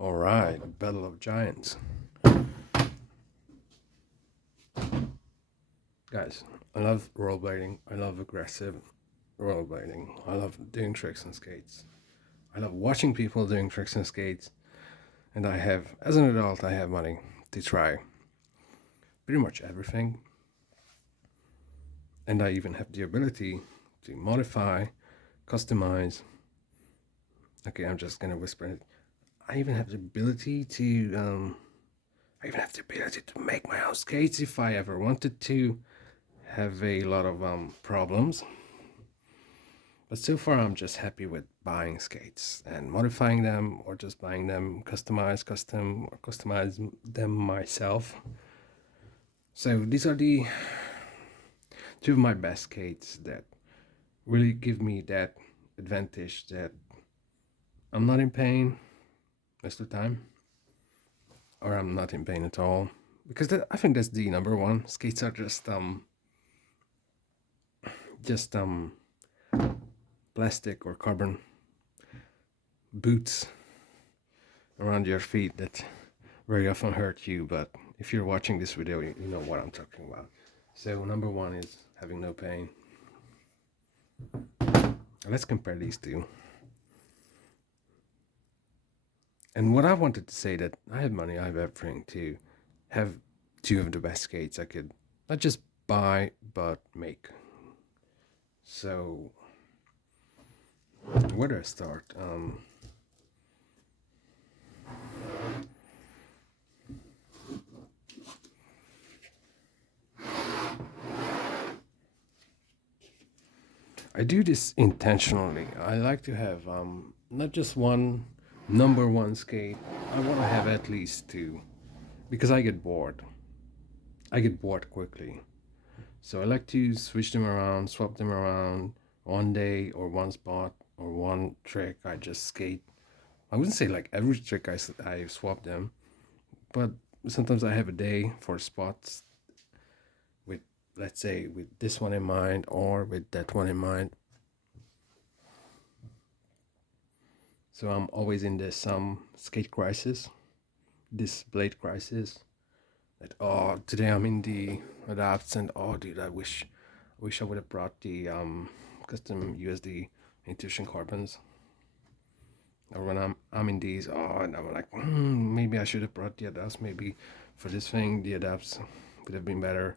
All right, Battle of Giants. Guys, I love rollerblading. I love aggressive rollerblading. I love doing tricks on skates. I love watching people doing tricks on skates. And as an adult, I have money to try pretty much everything. And I even have the ability to modify, customize. Okay, I'm just gonna whisper it. I even have the ability to, make my own skates if I ever wanted to. Have a lot of problems. But so far, I'm just happy with buying skates and modifying them, or just buying them or customize them myself. So these are the two of my best skates that really give me that advantage that I'm not in pain most of the time, or I'm not in pain at all. Because I think that's the number one. Skates are just plastic or carbon boots around your feet that very often hurt you, but if you're watching this video, you know what I'm talking about. So number one is having no pain. Let's compare these two. And what I wanted to say that I have money, I have everything to have two of the best skates I could not just buy but make. So where do I start? I do this intentionally. I like to have not just one number one skate. I want to have at least two because I get bored. I get bored quickly. So I like to switch them around, swap them around one day or one spot or one trick. I just skate. I wouldn't say like every trick I swap them, but sometimes I have a day for spots with, let's say, with this one in mind or with that one in mind. So I'm always in this skate crisis, this blade crisis. That today I'm in the adapts and dude, I wish I would have brought the custom USD Intuition carbons. Or when I'm in these, and I'm like, maybe I should have brought the adapts. Maybe for this thing the adapts would have been better.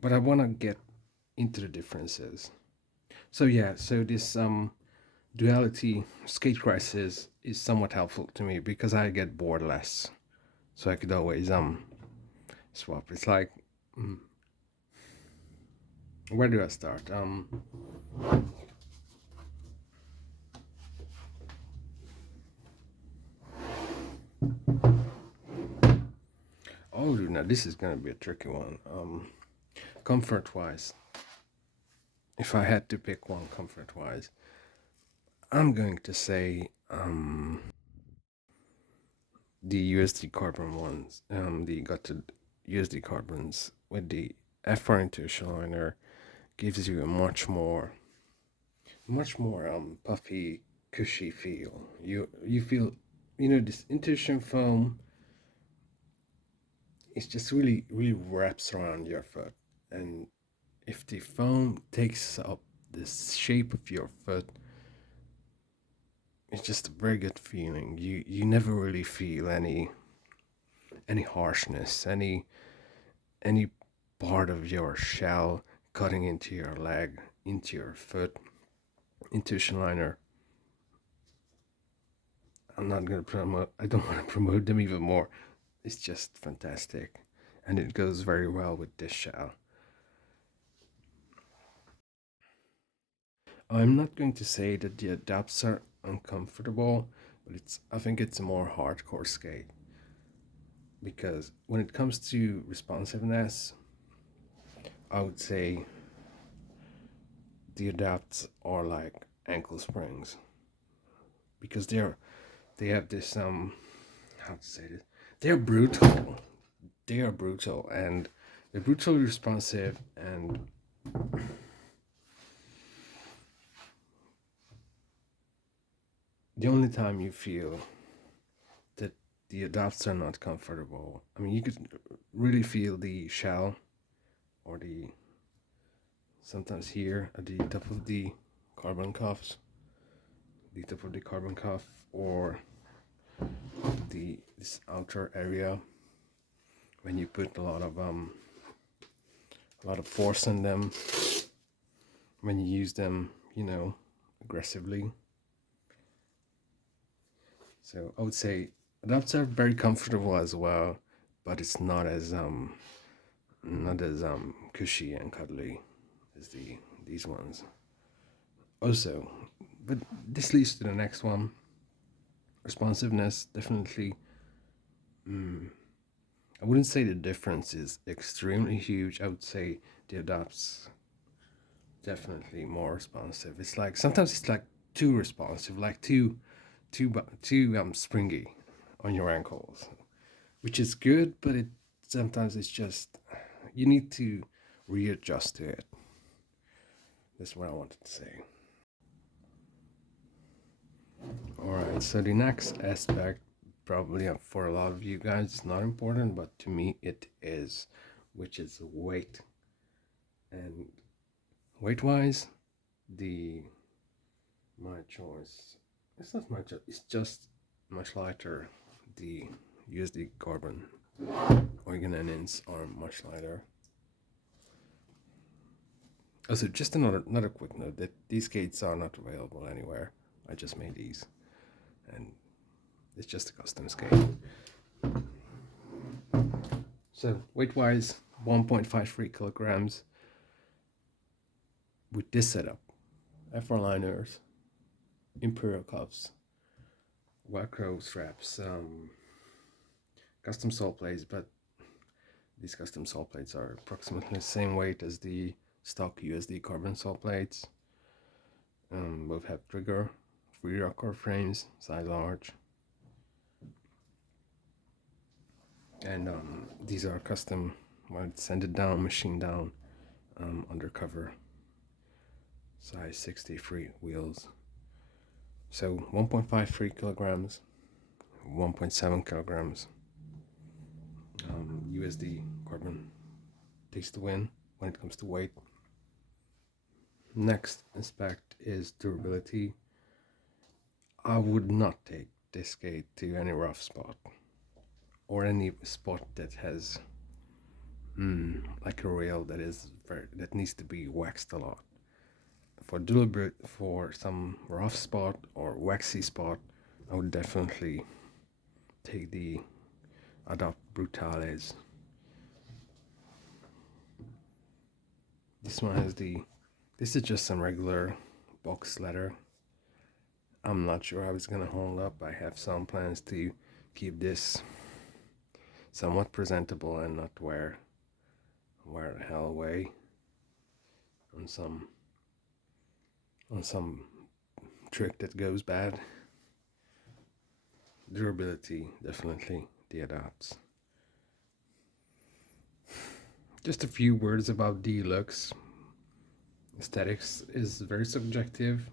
But I want to get into the differences. So yeah, so this duality skate crisis is somewhat helpful to me because I get bored less. So I could always swap. It's like, where do I start? Oh, dude, now this is gonna be a tricky one. Comfort wise, if I had to pick one comfort wise, I'm going to say the USD carbon ones, the gutted USD carbons with the F4 intuition liner gives you a much more puffy, cushy feel. You feel, this intuition foam. It's just really wraps around your foot, and if the foam takes up the shape of your foot, it's just a very good feeling. You never really feel any harshness, any part of your shell cutting into your leg, into your foot. Intuition liner. I'm not gonna promote. I don't want to promote them even more. It's just fantastic, and it goes very well with this shell. I'm not going to say that the adapts are uncomfortable, but I think it's a more hardcore skate because when it comes to responsiveness, I would say the adapts are like ankle springs because they have this how to say this, they're brutal. They are brutal, and they're brutally responsive, and the only time you feel the adapts are not comfortable. I mean, you could really feel the shell or the sometimes here at the top of the carbon cuffs, the top of the carbon cuff, or the this outer area when you put a lot of force on them, when you use them, aggressively. So I would say adapts are very comfortable as well, but it's not as cushy and cuddly as these ones. Also, but this leads to the next one. Responsiveness definitely. Mm, I wouldn't say the difference is extremely huge. I would say the adapts definitely more responsive. It's like sometimes it's like too responsive, like too springy on your ankles, which is good, but it sometimes it's just you need to readjust to it. That's what I wanted to say. All right, so the next aspect, probably for a lot of you guys, it's not important, but to me it is, which is weight. And weight wise, the my choice, it's not much, it's just much lighter. The USD Carbon Organanins are much lighter. Also, just another quick note that these skates are not available anywhere. I just made these, and it's just a custom skate. So weight wise, 1.53 kilograms with this setup: F4 liners, Imperial cuffs, Velcro straps, custom sole plates, but these custom sole plates are approximately the same weight as the stock USD Carbon sole plates. Both have trigger, free rocker frames, size large, and these are custom, sanded down, machined down, undercover, size 63 wheels. So 1.53 kilograms, 1.7 kilograms. USD Carbon takes the win when it comes to weight. Next aspect is durability. I would not take this skate to any rough spot or any spot that has like a rail that needs to be waxed a lot. For some rough spot or waxy spot, I would definitely take the Adapt Brutales. This one has this is just some regular box leather. I'm not sure how it's gonna hold up. I have some plans to keep this somewhat presentable and not wear the hell away on some trick that goes bad. Durability, definitely the adapts. Just a few words about the looks. Aesthetics is very subjective.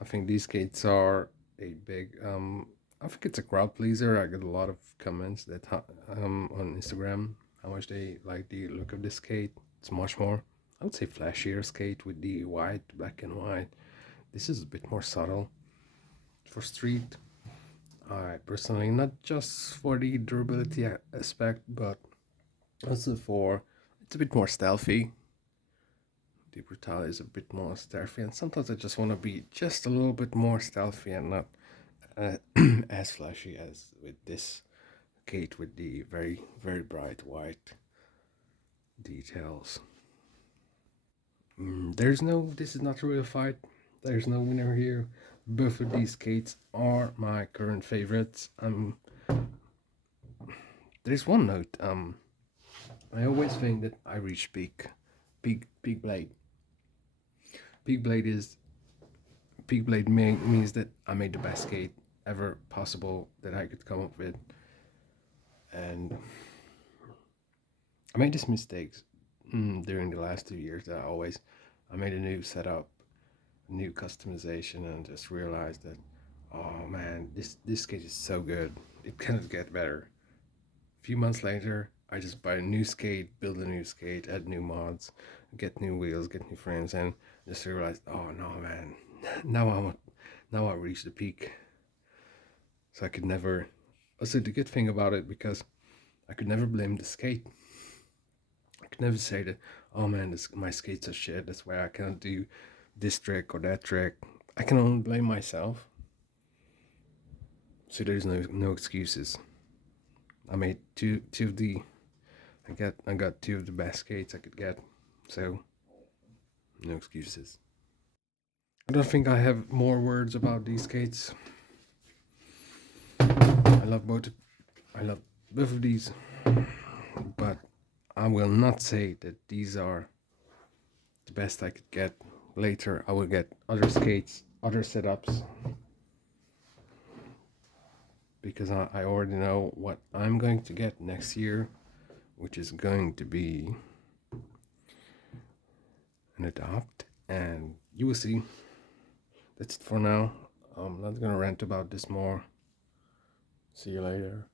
I think these skates are a big I think it's a crowd pleaser. I get a lot of comments that on Instagram how much they like the look of this skate. It's much more, I would say, flashier skate with the white, black and white. This is a bit more subtle for street. I personally, not just for the durability aspect, but also for it's a bit more stealthy. The Brutale is a bit more stealthy, and sometimes I just want to be just a little bit more stealthy and not as flashy as with this skate with the very, very bright white details. This is not a real fight. There's no winner here. Both of these skates are my current favorites. There's one note. I always think that I reach peak blade. Peak blade is peak blade means that I made the best skate ever possible that I could come up with, and I made these mistakes during the last 2 years. I made a new setup, a new customization, and just realized that oh man, this skate is so good. It cannot get better. A few months later, I just buy a new skate, build a new skate, add new mods, get new wheels, get new frames, and just realized, oh no, man, now I reached the peak. So I could never. Also, the good thing about it, because I could never blame the skate. I could never say that, oh man, my skates are shit. That's why I cannot do this trick or that trick. I can only blame myself. So there's no excuses. I made two of the I got two of the best skates I could get. So no excuses. I don't think I have more words about these skates. I love both. I love both of these, but I will not say that these are the best I could get. Later, I will get other skates, other setups, because I already know what I'm going to get next year, which is going to be an Adopt, and you will see. That's it for now. I'm not gonna rant about this more. See you later.